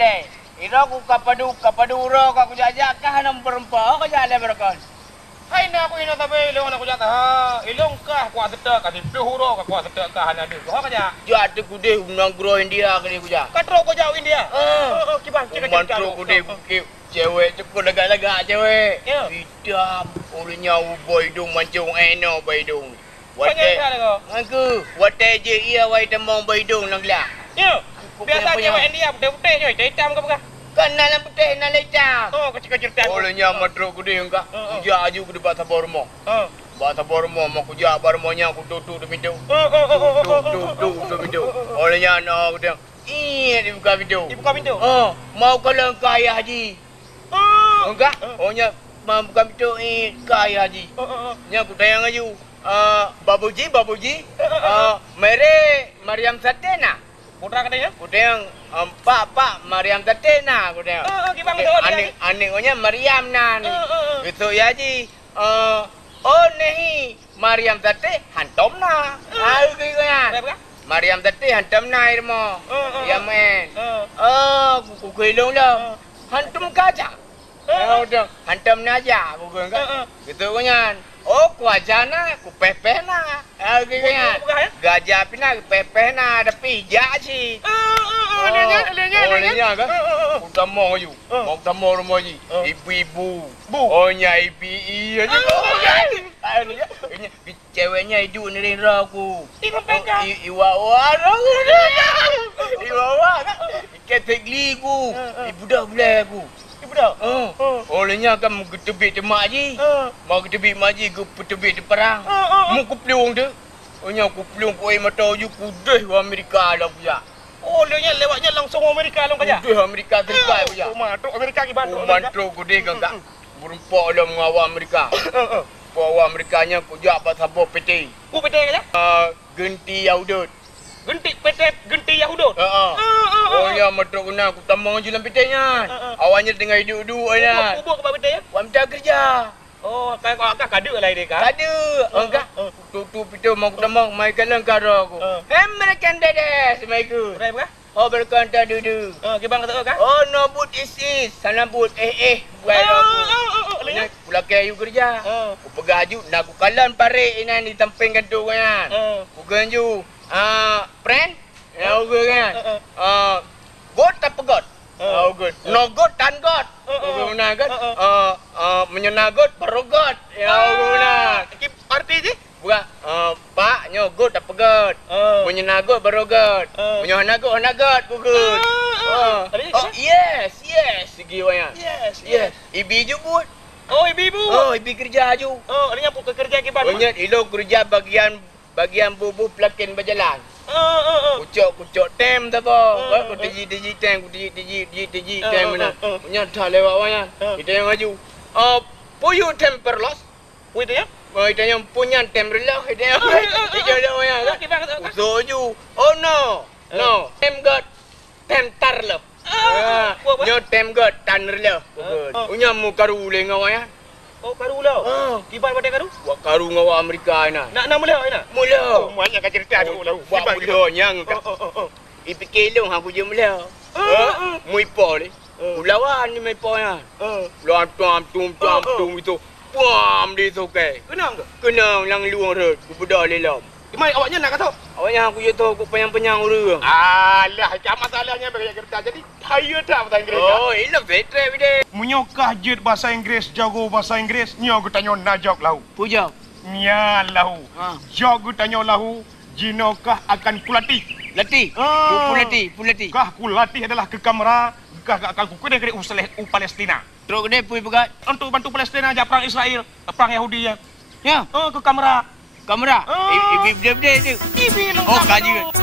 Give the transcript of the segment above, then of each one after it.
Ira ku kapaduro ka kujajak kah nam perempa ka jale berkon. Hai na aku ina tabe ilong aku jata ha. Ilong kah ku ateta ka di huro ka ku ateta ka hana di. Ko ka ja. Jat kude unang gro India kali kuja. Katro ko jauh India. Kibang cek Mantro kude cewek cepu lega-lega cewek. Hitam ulnya boy dong mancung eno boy dong. Wate je ia wai demong boy dong nang la. Ya. Biasa cewek India putih-putih je, hitam ke bukan? Kan nalam putih nan hitam. Oh, kecil-kecil tak. Olehnya matro kude enggak. Kuja aju kude bata bormo. Bata bormo mau kuja bormonya ku tutu demi tu. Tutu demi tu. Olehnya no kude. Dibuka pintu. Dibuka pintu. Mau kalau kaya haji. Enggak. Ohnya mau buka pintu kaya haji. Nya ku tayang aju. Babuji. Mere Mariam Satena. Putra katanya? Kudeng Pak Mariam Tatena kudeng. Gimana tu? Aningnya Mariam nan. Gitu ya ji. Oh nehi Mariam Tate hantom na. Ayo kaya. Mariam Tate hantom na irmo. Ya men. Kukulong lah. Hantum kaca. Udah hantom na aja kukulong kan. Gitu kan. Oh, kuajana, kupepena. Kaya gajah pina kupepena ada pijak sih. Olehnya kan. Udah mau ju. Mau tamo rumah ji. Ibu-ibu. Ohnya ibu aja. Ini ceweknya hidup ni aku. Iwa. Ketek ligu. Ibu dah boleh aku. Olehnya kan mau ketebik demak je. Mau ketebik mak je ke petebik de perang. Mau kupliung tu. Ohnya kupliung ku mata ju kudeh Amerika lah punya. Olehnya lewatnya langsung Amerika long kaja. Kudeh Amerika Serikat punya. Mantuk Amerika ki bantu. Mantuk kudeh kan tak. Berempak dalam mengawal Amerika. Pawal Amerikanya ku jak pasal PT. Ku PT kaja? Genti Yaudut. Genti Yahudut. Ohnya matruk kena aku tamang je dalam PT-nya. Awalnya tengah hidup-hidup aja. Kubur ke PT ya? Wang minta kerja. Oh, kau kadu lah ini kan? Kadu. Enggak. Tu pitu mau tamang mai kalang karo aku. American Dede semaiku. Berapa? Oh berkanta dudu. Gimana kata kan? Oh no but is. Sana but buat aku. Pula kayu kerja. Aku pegaju nak aku kalan pare inan di tamping kantu kan. Aku ganju. Friend, ya udah kan. God apa God? Good. No God dan God. Guna kan? Menyena God baru God. Ya guna. Arti je? Bukan. Pak, nyo God apa God? Menyena God baru God. Menyena God, good. Yes. Segi wanya. Yes. Ibi jubut. Oh, ibu. Ibi kerja aju. Ini apa kerja ke mana? Banyak ilo kerja bagian bubu plakin berjalan. Kucuk tem tak apa. Ku tiji tem, mana. Punya dah lewat wanya. Kita yang maju. Puyu temperlos. Itu ya? Kita yang punya temperlos. Kita yang ada wanya. Usoju. Oh no. Tem god. Tem tarlo. Nyo tem god tanrlo. Punya muka rule ngawanya. Oh, karu lah. Kibar pada karu? Wak karu ngawa Amerika ina. Nak mula ina. Mula. Banyak kan cerita tu lah. Wak mula nyang. Ipikilong aku je mula. Muipo ni. Ulawan ni muipo ya. Luan tum itu. Puam di sokai. Kenang ke? Kenang lang luang rut. Ku bedah lelam. Gimana awaknya nak kata? Awaknya aku je tahu aku penyang-penyang urang. Alah, macam masalahnya bagi kerja jadi payah dah bahasa Inggeris. Oh, ilmu vetre bide. Menyokah jid bahasa Inggeris, jago bahasa Inggeris, nyo aku tanya najak lahu. Puja. Nya lahu. Jago tanya lahu, jinokah akan kulati. Lati. Pulati. Kah kulati adalah ke kamera, kah akan kukudai ke Palestina. Terus gede pui pegat. Untuk bantu Palestina aja perang Israel, perang Yahudi ya. Ya. Ke kamera. Kamera. Ibi bede tu. Ibi lu. Oh, kaji.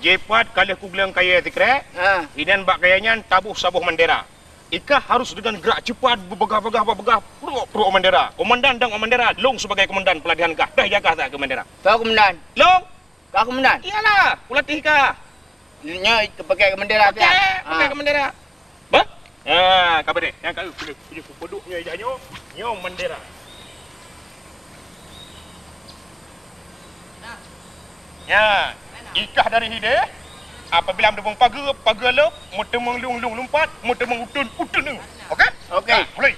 Jepat kalih kugelang kaya tikrek. Idan bak kayanya tabuh sabuh mandera. Ika harus dengan gerak cepat berbegah pro mandera. Komandan dan mandera long sebagai komandan pelatihan kah. Dah jaga tak ke mandera? Tahu komandan. Long. Kau komandan. Iyalah, pelatih kah. Nya pakai bendera tu. Pakai ke bendera. Bah? Kabar deh. Yang kau punya peduknya ijanyo, nyo bendera. Ya, ikah dari hideh. Apabila mendebung pagar lep, mutemeng lung lompat, mutemeng utun. Okey? Okey. Mulai.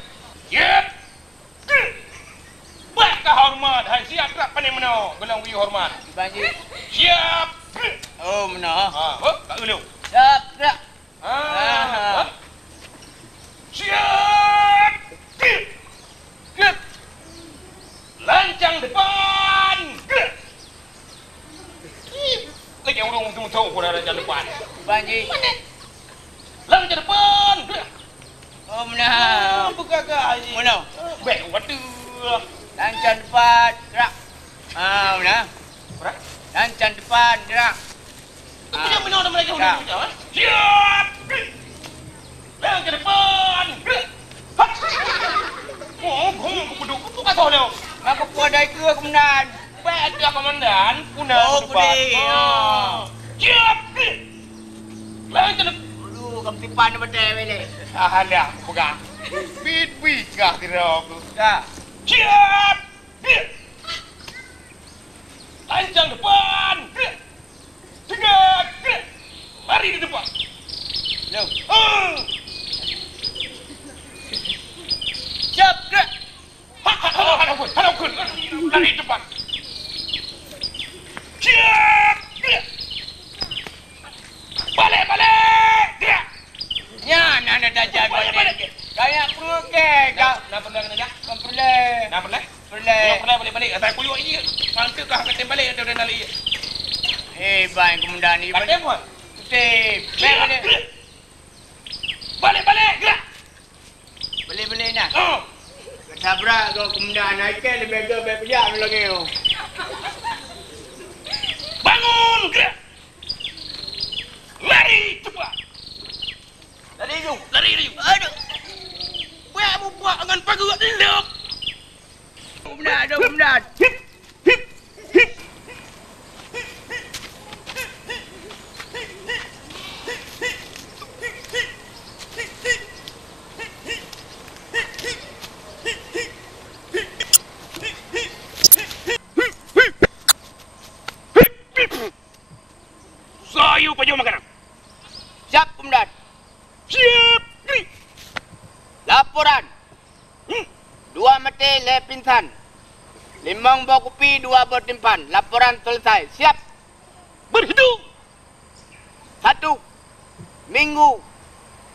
Siap. Bakah hormat. Hai siap tak pandai meno? Gelang wi hormat. Banji. Siap. Oh, mana? Tak ulu. Siap, gerak. Siap. Gerak. Lancang depan. Gerak. Lagi yang urung tunggu pun ada jalan depan. Banji. Lancang depan. Gerak. Oh, mana? Buka ke haji? Mana? Baik, waduh. Lancang depan, gerak. Mana? Gerak. Lancang depan, gerak. Macam mana orang mereka sudah berjawab? Siap! Lancang depan! Oh, duduk. Bukan tahu lho. Aku podai ke komandan? Baik dia komandan. Punah Oh, kudi. Siap! Lancang depan. Aduh, kamu tipan badai wele. Alah, pegang. Bit kah kira aku. Dah. Siap! Lancang depan! Tegak! Mari di depan! Jom. Siap! Gerak! Hadapkan! Lari di depan! Siap! Balik! Gerak! Ya, nana dah jaga. Kayak perlu ke? Nak perlu kena dah? Kau perlu. Nak perlu? Perlu. Balik. Saya kuyuk ini. Mantap kah kata balik atau dah nali? Bang komandan ni. Pandai pun? Betul. Balik! Gerak! Boleh nak. Sabra kau komandan naik ke lebih pejam lagi. Bangun! Gerak! Lari cepat! Lari jom! Aduh! Buat dengan pagar lep! Komandan. Hip! Sayu paju makanan. Siap komandan. Siap. Laporan. le pingsan. 5 buah kopi, 2 buah timpan. Laporan selesai. Siap. Berhitung. 1 Minggu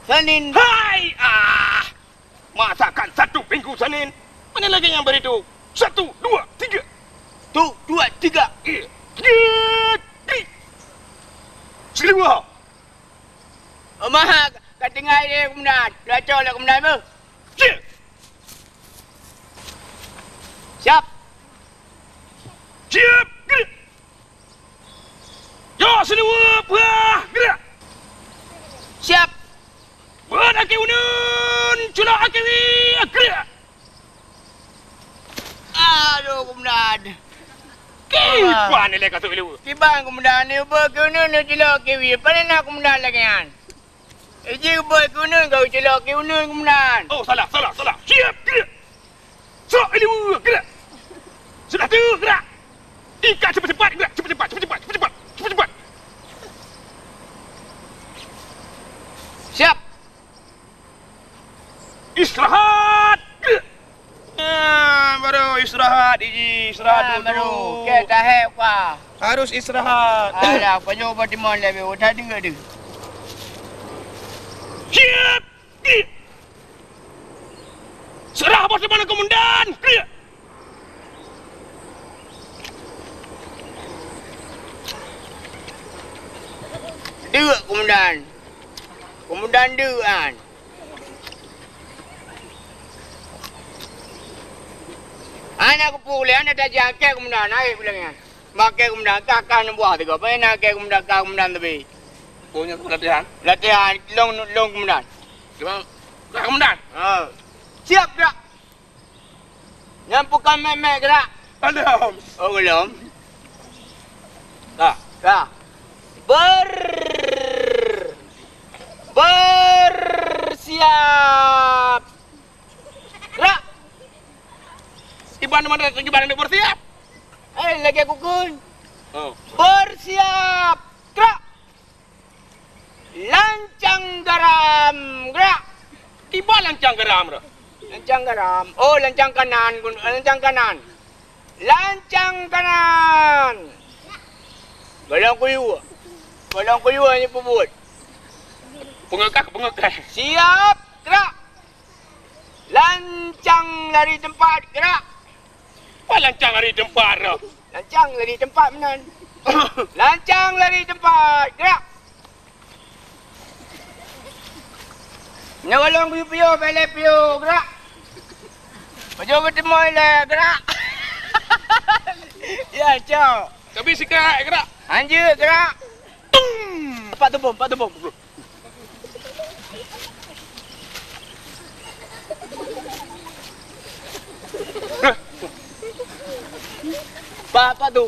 Senin. Hai! Masakan 1 Minggu Senin. Mana lagi yang berhitung? 1, 2, 3. 1, 2, 3. Selua. Mah, kat tengah dia kemudian. Dah col lah kemudian apa? Siap. Siap. Gerak. Yo, selua. Buah. Gerak. Siap. Buat aki unun. Culak aki wi. Gerak. Aduh kemudian. Kipan ni lekat tu ilu. Kibang kemudian ni ubah kunun ni celok kiwi. Pada nak kemudian lagi kan? Iji ubah kunun kau celok kiwi kemudian. Oh, salah. Siap. Gerak. Sok ilu. Gerak. Sudah tu. Gerak. Ikat cepat-cepat. Gerak. Cepat-cepat. Siap. Istirahat. Baru istirahat, Iji. Istirahat dulu. Baru. Okay, dah hek kau. Harus istirahat. Alah, kau jauh buat timon lebih. Udah dengar dia. Siap. Serah bos di mana komandan. Dua komandan. Komandan dua kan. Anak kepulih, anak dah jangkau kemudian. Air bilangnya. Makai kemudian, kakak nak buah tiga. Apa nak kakak kemudian lebih. Punya tu latihan. Latihan, long kemudian. Cuma, komandan. Siap gerak. Nyampukan memek gerak. Belum. Oh, belum. Dah. Bersiap. Gerak. Iban mana gimana bersiap? Lagi aku kun. Oh. Bersiap. Gerak. Lancang garam. Gerak. Tiba lancang geram dah. Lancang garam. Oh, lancang kanan. Lancang kanan. Lancang kanan. Balang kuyu ni pebut. Pengekak. Siap. Gerak. Lancang lari tempat. Gerak. Apa lancang hari tempat dah? Lancang lari tempat menan. Lancang lari tempat. Gerak. Nyolong piu-piu, balik piu. Gerak. Baju bertemu lah. Gerak. Ya, ciao. Tapi sikat gerak. Anjir, gerak. Empat tu bom. Pak tu.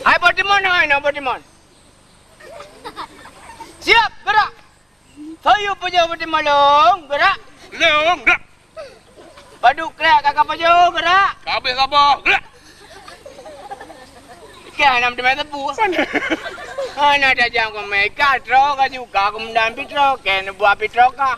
Hai Bertimon. Siap, gerak. Saya punya Bertimon long, gerak. Leong gerak. Padu kerak kakak pajo, gerak. Kabeh kabah gerak. Ikan nam di mata pu. Ana dah jam kau mereka tro ka juga kemudian pitro, ken buat pitro ka.